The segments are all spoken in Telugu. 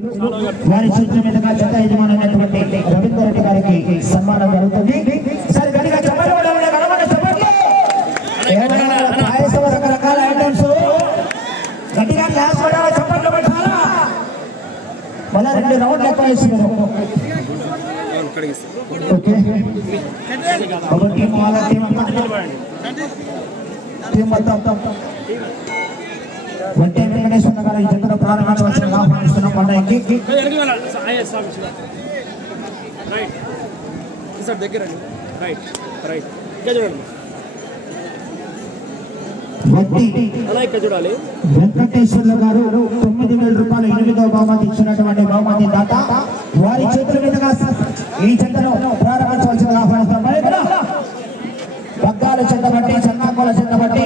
వారి చేతుల మీదుగా జత యజమానైనటువంటి రవీందర్ రెడ్డి గారికి సన్మానం జరుగుతుంది. సరే గట్టిగా చెప్పండి, పాయసం రకరకాల ఐటమ్స్ గట్టిగా గ్లాస్ పడాలి, చప్పట్లు పెట్టాలా. మళ్ళా 2 రౌండ్లు ఎక్కువ వేస్తున్నారు. ఓకే కాబట్టి వాళ్ళ టీం మొత్తం వడ్డే వెంకటేశ్వర గారు ఈ జంటను ప్రారంభించవలసిన ఆహ్వానిస్తున్నాం. పండుగకి వెంకటేశ్వర్లు గారు 9,000 రూపాయలు 8వ బహుమతి ఇచ్చినటువంటి బహుమతి దాత వారి చేతుల మీదుగా ఈ జంటను ప్రారంభించవలసిన ఆహ్వానిస్తున్నాం. పగ్గాలు చెందబట్టి చెన్నాకోల చెందబట్టి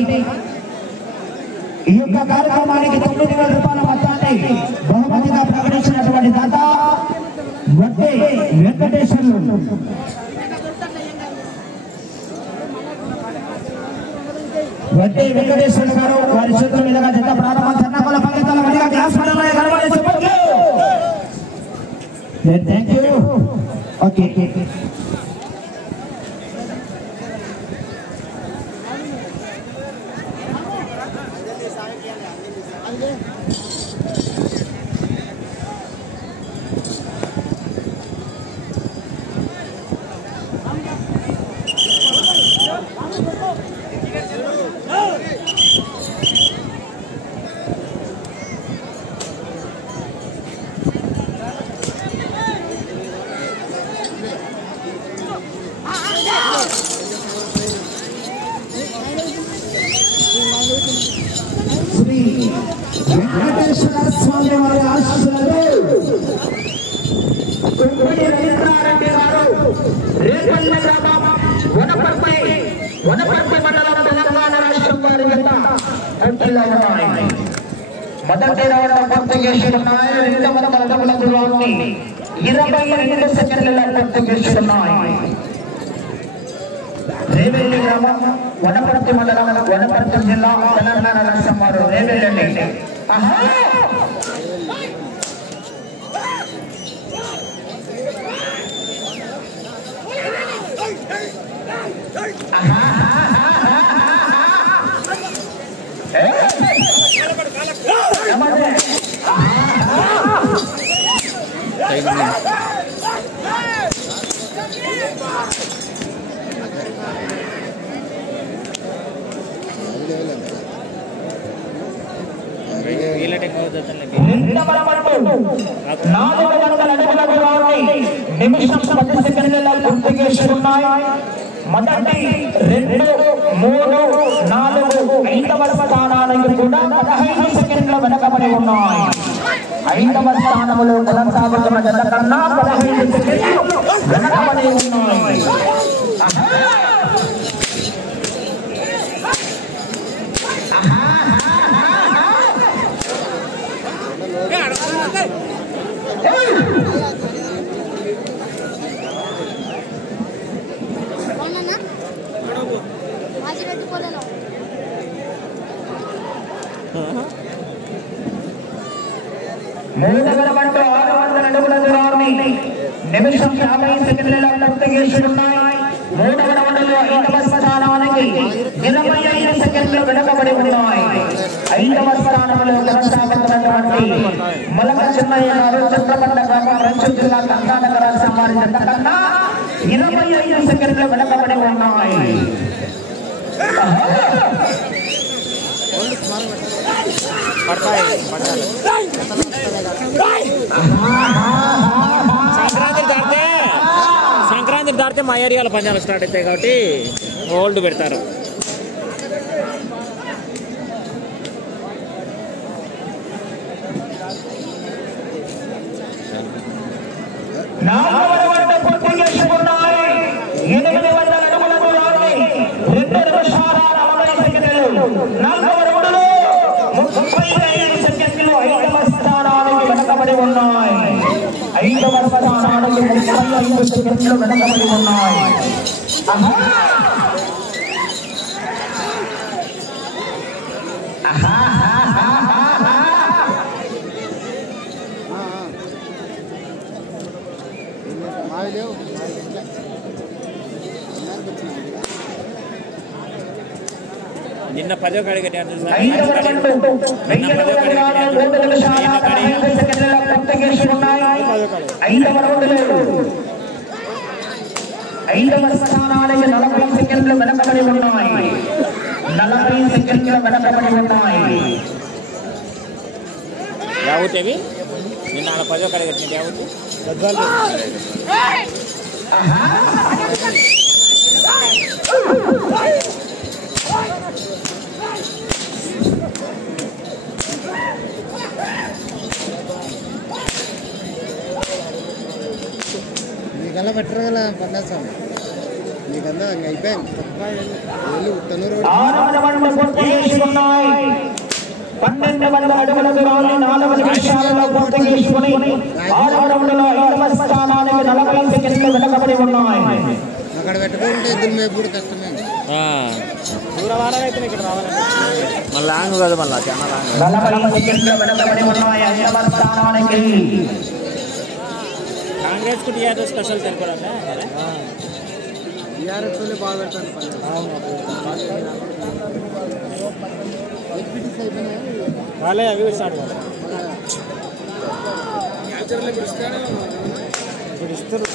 ఈ యొక్క కార్యక్రమానికి 9,000 రూపాయల మొత్తాన్ని బహుమతిగా ప్రకటించినటువంటి దాత వడ్డే వెంకటేశ్వర్లు. వడ్డే వెంకటేశ్వర్లు గారు వారి చేతుల మీదుగా జత ప్రారంభం. చెన్నాకోల పగ్గాల వడిగా గ్లాస్ పడాలి. Thank you. Okay Sri Venkateswara Swamy వారి ఆశీస్సులతో కుంకుడి రవీంద్రారెడ్డి గారు రేపల్లె గ్రామం వనపర్తి మండలం తెలంగాణ రాష్ట్రం వారి యొక్క పోటీలో ఉన్నాయి. మొదటి రౌండ్ పూర్తి చేస్తున్నాయి. 200 అడుగుల దూరాన్ని 22 సెకండ్లలో పూర్తి చేస్తున్నాయి. రేవెల్లి గ్రామం వనపర్తి మండలం వనపర్తి జిల్లా తెలంగాణ రాష్ట్రం వారు రేవెల్లి. నిమిషం 10 సెకండ్లలో పూర్తి చేస్తున్నాయి. మొదటి 2, 3, 4, 5వ స్థానానికి కూడా 15 సెకండ్ల వెనకబడి ఉన్నాయి. 5వ స్థానంలో కొనసాగుతున్న జత కన్నా 15 సెకండ్లు వెనకబడి ఉన్నాయి. మూడవరమంటూ 600 అడుగుల దూరాన్ని నిమిషం 50 సెకండ్లలో పూర్తి చేస్తున్నాయి. 3వ రౌండ్లో 5వ స్థానానికి 25 సెకండ్లు వెనుకబడి ఉన్నాయి. 5వ స్థానంలో కొనసాగుతున్నటువంటి మలక చిన్నయ్య గారు చంద్రపండ గ్రామం రంచూర్ జిల్లా కర్ణాటక రాష్ట్రం వారి జత కన్నా 25 సెకండ్లు వెనుకబడి ఉన్నాయి. సంక్రాంతి దాటితే మా ఏరియాలో పంజాలు స్టార్ట్ అవుతాయి కాబట్టి హోల్డ్ పెడతారు. నిన్న 10వ కాడి కట్టారు ఐదవ స్థానానికి 40 సెకండ్లు వెనకబడి ఉన్నాయి. 40 సెకండ్లు వెనకబడి ఉన్నాయి. యావుటేవి నిన్న 10వ కాడి కట్టిన యావుటి నీకల్లా పెట్టగల పన్నేస్తాం నీకల్లా అయిపోయింది. 12 అడుగుల దూరాన్ని 4 నిమిషాలలో పూర్తి చేసుకుని 6వ రౌండ్లో 5వ స్థానానికి 40 సెకండ్లు వెనకబడి ఉన్నాయి. అక్కడ పెట్టుకుంటే ఇద్దరు మేపుడు కష్టమే. దూరవారైతే ఇక్కడ రావాలంటే మళ్ళీ లాంగ్ కాదు, మళ్ళీ చాలా లాంగ్. 40 సెకండ్లు వెనకబడి ఉన్నాయి 5వ స్థానానికి. కాంగ్రెస్ కు టీఆర్ఎస్ స్పెషల్ తెలుపుకోవడం టీఆర్ఎస్ బాగా పెడతాను. వాళ్ళే అవి స్టార్ట్ కాదు ఇప్పుడు ఇస్తారు.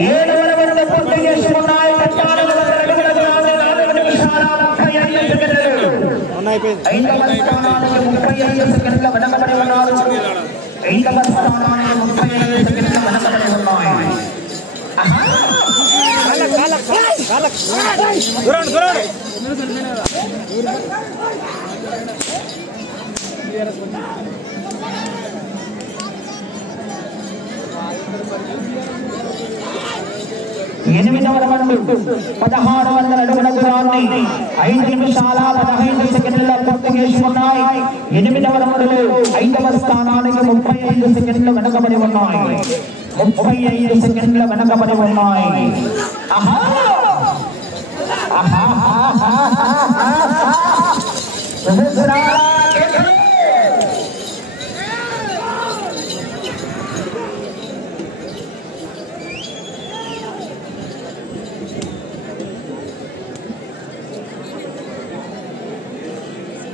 7వ రౌండ్ పూర్తి చేసుకున్నాయి. 14 అడుగుల దూరాన్ని 4 నిమిషాల 35 సెకండ్లు. 5వ స్థానానికి 35 సెకండ్ల వెనకబడి ఉన్నారు. 5వ స్థానానికి 35 సెకండ్ల వెనకబడి ఉన్నాయి. ఎనిమిదవ రౌండ్ 1600 అడుగుల దూరాన్ని 5 నిమిషాల 15 సెకండ్ల పూర్తి చేసుకున్నాయి. 8వ రౌండ్లో 5వ స్థానానికి 35 సెకండ్లు వెనకబడి ఉన్నాయి. 35 సెకండ్ల వెనకబడి ఉన్నాయి.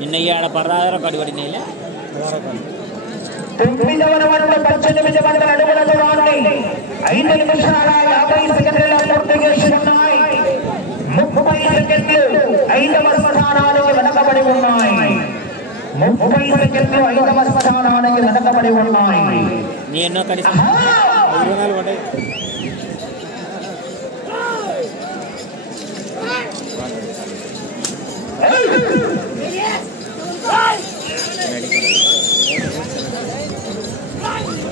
నిన్న ఇవాళ 16 కడిపడి నీళ్ళే. 9వ రౌండ్ 1800 అడుగుల దూరాన్ని 5 నిమిషాల 50 సెకండ్ల పూర్తి చేసుకున్నాయి. 30 సెకండ్లు 5వ స్థానానికి వెనకబడి ఉన్నాయి. 30 సెకండ్లు 5వ స్థానానికి వెనకబడి ఉన్నాయి. నీ ఎన్నో కడిసి 24 పడ్డాయి.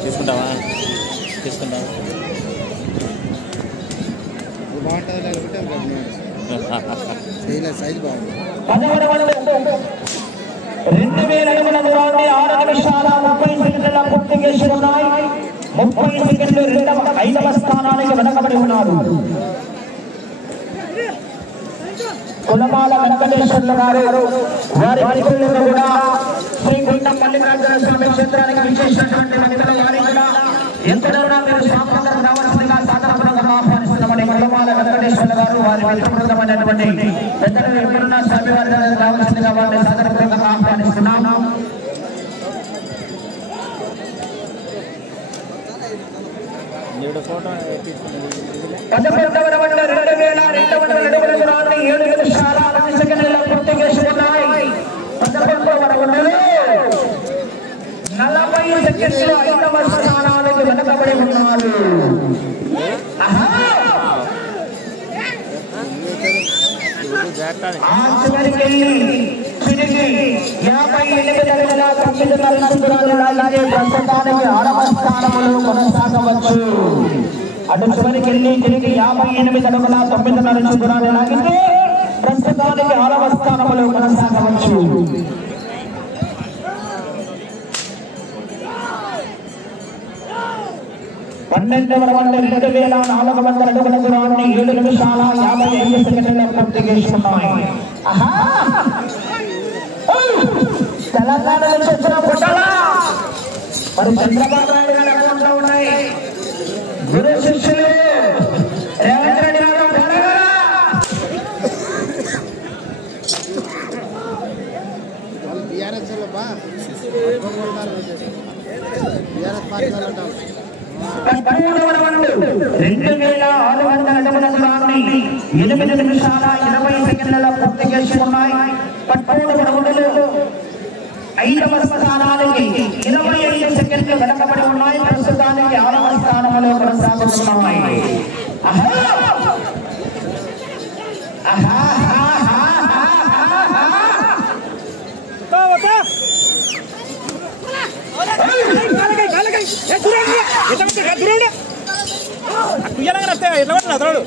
తీసుకుంటావా బాగుంటుంది సైజ్ బాగుంది. 10వ రౌండ్ 2000 అడుగుల దూరాన్ని 6 నిమిషాల 30 సెకండ్ల పూర్తి చేసుకున్నాయి. 30 సెకండ్లు 5వ స్థానానికి వెనకబడి ఉన్నారు. కులమాల వెంకటేశ్వర్లు గారు వారి మిత్రులను కూడా శ్రీ గుండం మల్లికార్జున స్వామి క్షేత్రానికి విచ్చేసినటువంటి భక్తుల వారిని కూడా ఎంతనైనా మీరు స్వాతంత్రం రావాల్సిందిగా సాధారణంగా ఆహ్వానిస్తున్నామని కులమాల వెంకటేశ్వర్లు గారు వారి మిత్రబృందమైనటువంటి పెద్దలు ఎప్పుడున్నా స్వామి వారి రావాల్సిందిగా వారిని సాధారణంగా ఆహ్వానిస్తున్నాం. ఫోటో 11వ రౌండ్ 2200 అడుగుల దూరాన్ని 7 నిమిషాల 10 సెకండ్ల పూర్తి చేసుకున్నాయి. 11వ రౌండ్లో 40 సెకండ్లు 5వ స్థానానికి వెనకబడి ఉన్నారు. చివరికి తిరిగి 58 అడుగుల 9 దూరాన్ని లాగే ప్రస్తుతానికి 6వ స్థానంలో కొనసాగవచ్చు. అటు చివరికి వెళ్ళి తిరిగి 58 అడుగుల 9 దూరాన్ని లాగితే ప్రస్తుతానికి 6వ స్థానంలో కొనసాగవచ్చు. 12వ రౌండ్ 2400 అడుగుల దూరాన్ని 7 నిమిషాల 55 సెకండ్ల పూర్తి చేసుకున్నాయి. తెలంగాణ నుంచి వచ్చిన పుట్టాలా మరి చంద్రబాబు నాయుడు గారు అనుకుంటూ ఉన్నాయి. గురు శిష్యులు రేవంత్ రెడ్డి గారు బీఆర్ఎస్ బా బీఆర్ఎస్ పార్టీ వాళ్ళు 2600 అడుగుల దూరాన్ని 8 నిమిషాల 20 సెకండ్లలో పూర్తి చేసుకున్నాయి. 13 అడుగులు 5వ స్థానానికి 25 సెకండ్లు వెనకబడి ఉన్నాయి. ప్రస్తుతానికి 6వ స్థానంలో కొనసాగుతున్నాయి. అతడు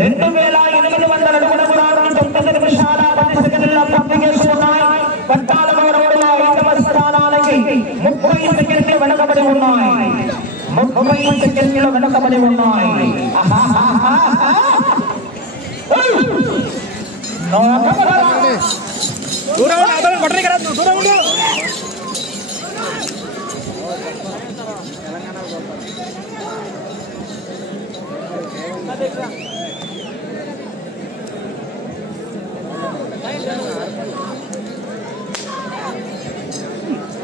2800 అడుగుల దూరాన్ని 9 నిమిషాల 10 సెకండ్లలో పూర్తి చేసుకున్నాయి. 14వ రౌండ్లో 5వ స్థానానికి 30 సెకండ్లు వెనకబడి ఉన్నాయి. 30 సెకండ్లు వెనకబడి ఉన్నాయి. దూరం కొట్టని కదా దూరం ఉండు.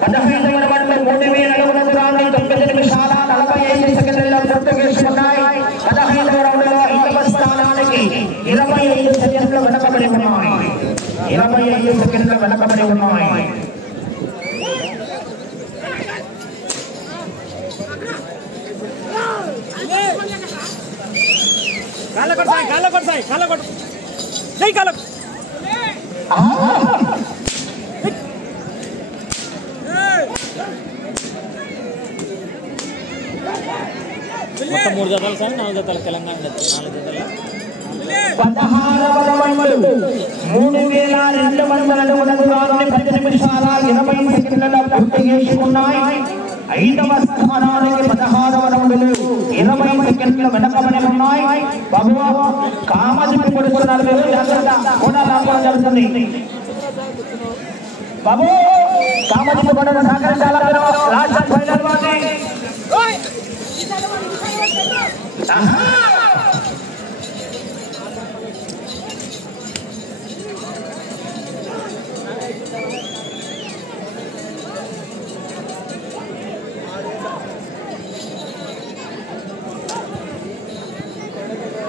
పదహైదవ రౌండ్లో 3000 అడుగుల దూరాన్ని 9 నిమిషాల 45 సెకండ్లలో పూర్తి చేసుకున్నాయి. 15వ రౌండ్లో 5వ స్థానానికి 25 సెకండ్లు వెనకబడి ఉన్నాయి. 25 సెకండ్లు వెనకబడి ఉన్నాయి. కాళ్ళ కొడతాయి జై కాళ్ళ మొత్తం 3 జతలు సార్ 4 జతలు తెలంగాణ 4 జతలు 16వ రౌండ్ 3200 అడుగుల దూరాన్ని 10 నిమిషాల 20 సెకండ్లలో పూర్తి చేసుకున్నాయి. 5వ స్థానానికి 16వ రౌండ్లు 20 సెకండ్లు వెనకబడి ఉన్నాయి. బాబు కామజిపి కొడుతున్నారు మీరు జాగ్రత్త కూడా రాకుండా జరుగుతుంది. బాబు కామజిపి కొడుతున్న సహకరించాలి. లాస్ట్ ఫైనల్ వాటి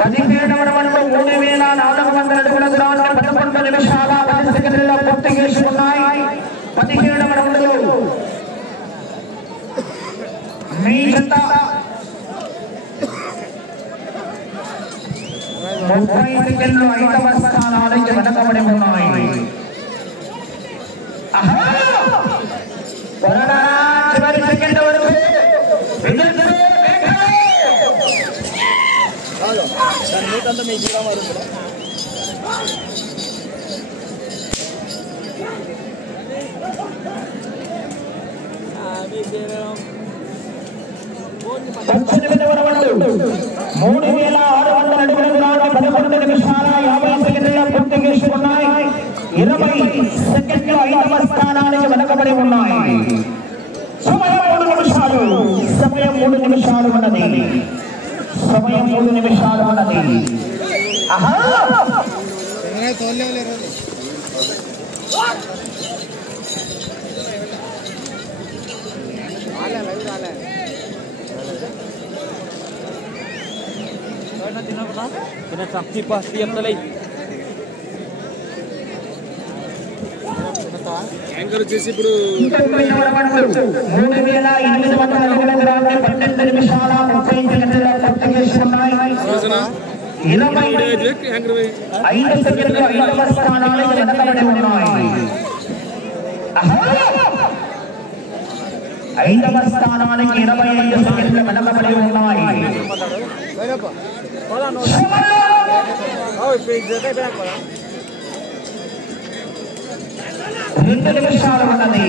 పదిహేడవ రౌండ్లో 3400 అడుగుల దూరాన్ని 11 నిమిషాల 10 సెకండ్లలో పూర్తి చేసుకున్నాయి. 17వ రౌండ్లో మీ జత 30 సెకండ్లు 5వ స్థానానికి వెనకబడి ఉన్నాయి. చివరి సెకండ్ వరకు మీకంతా మీ జీవం మూడు 3600 అడుగుల దూరాన్ని 11 నిమిషాల 50 సెకండ్లలో పూర్తి చేసుకున్నాయి. 20 సెకండ్లు 5వ స్థానానికి వెనకబడి ఉన్నాయి. సమయం 3 నిమిషాలు ఉన్నది. సమయం 3 నిమిషాలు ఉన్నది. యాంకర్ వచ్చేసి ఇప్పుడు 3800 అడుగుల దూరాన్ని 12 నిమిషాల 30 సెకండ్లలో పూర్తి చేసుకున్నాయి. 25 సెకండ్లు 5వ స్థానానికి వెనకబడి ఉన్నాయి. 5వ స్థానానికి 25 సెకండ్లు వెనకబడి ఉన్నాయి. 2 నిమిషాలు ఉన్నది.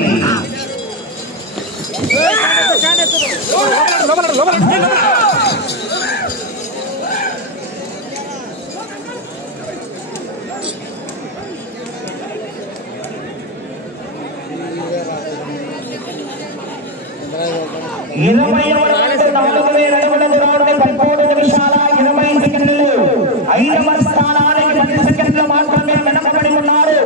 20వ రౌండ్ 4000 అడుగుల దూరాన్ని 13 నిమిషాల 20 సెకండ్లు. 5వ స్థానానికి 10 సెకండ్లు మాత్రమే వెనకబడి ఉన్నారు.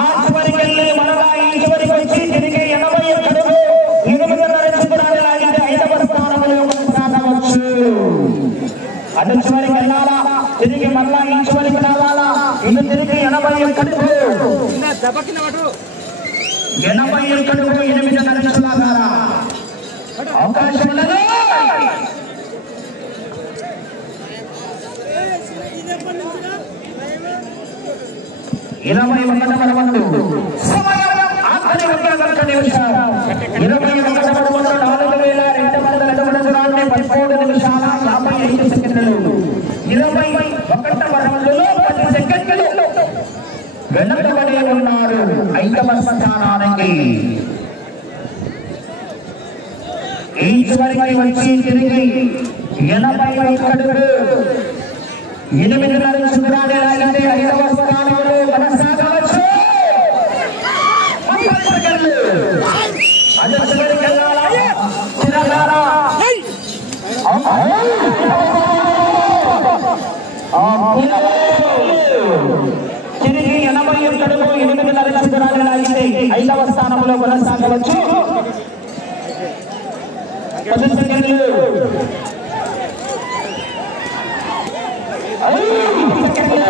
ఆ చివరికి వెళ్ళి మరలా ఈ చివరికి వచ్చి తిరిగి 80 అడుగులు 8.5 సెకండ్లు లాగితే 5వ స్థానంలో కొనసాగవచ్చు. అటు చివరికి వెళ్ళాలా, తిరిగి మరలా ఈ చివరికి రావాలా, ఇది తిరిగి 80 అడుగులు 80 అడుగులు 8.5 నిమిషాల అవకాశం ఉన్నది. 21వ రౌండ్ సమయం ఆఖరి 1 నిమిషం. 21వ రౌండ్ 4200 అడుగుల దూరాన్ని 13 నిమిషాల 55 సెకండ్లు. 21వ రౌండ్లో 10 సెకండ్లు వెనకబడి ఉన్నారు 5వ స్థానానికి. ఈ చివరికి వచ్చి తిరిగి 80 అడుగులు 8.5 దూరాన్ని లాగితే 5వ స్థానంలో కొనసాగవచ్చు. 30 సెకండ్లు. అది చివరికి వెళ్ళాలా, తిరగాలా, తిరిగి 80 అడుగులు 8.5 దూరాన్ని లాగితే 5వ స్థానంలో కొనసాగవచ్చు. 10 సెకండ్లు. 5 సెకండ్లు.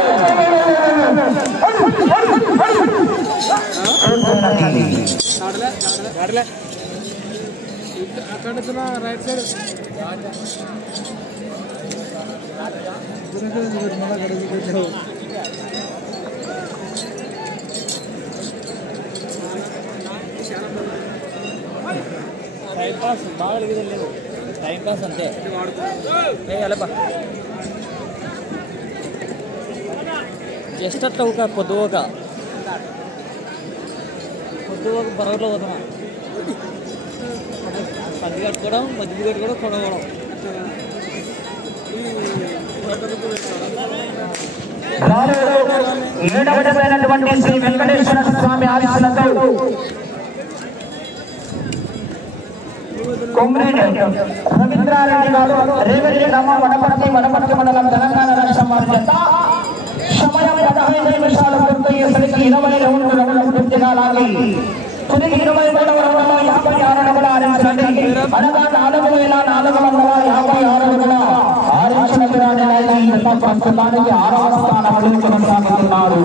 రైట్ సైడ్ టైం పాస్ బాగా లేదు, టైం పాస్ అంతే. వెళ్ళపా జస్ట్ అట్లా ఒక పొద్దుగా బరవలో వదన పది కట్టుకోవడం, మధ్య కట్టుకోవడం, కొనవడం. 7వ శ్రీ వెంకటేశ్వర స్వామి ఆశీస్సులతో కొమ్మినేని రవీంద్రారెడ్డి గారు రేవెల్లి గ్రామం వనపర్తి మండలం తెలంగాణ రాష్ట్రం వారి చేత సమయం 15 నిమిషాలు పూర్తయ్యేసరికి 20 రౌండ్లు పూర్తిగా లాగి తిరిగి 23వ రౌండ్లో 56 అడుగుల 6 ఇంచులండి. అనగా 4456 అడుగుల 6 ఇంచుల దూరాన్ని లాగి ప్రస్తుతానికి 6వ స్థానంలో కొనసాగుతున్నారు.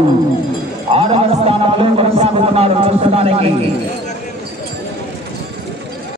ప్రస్తుతానికి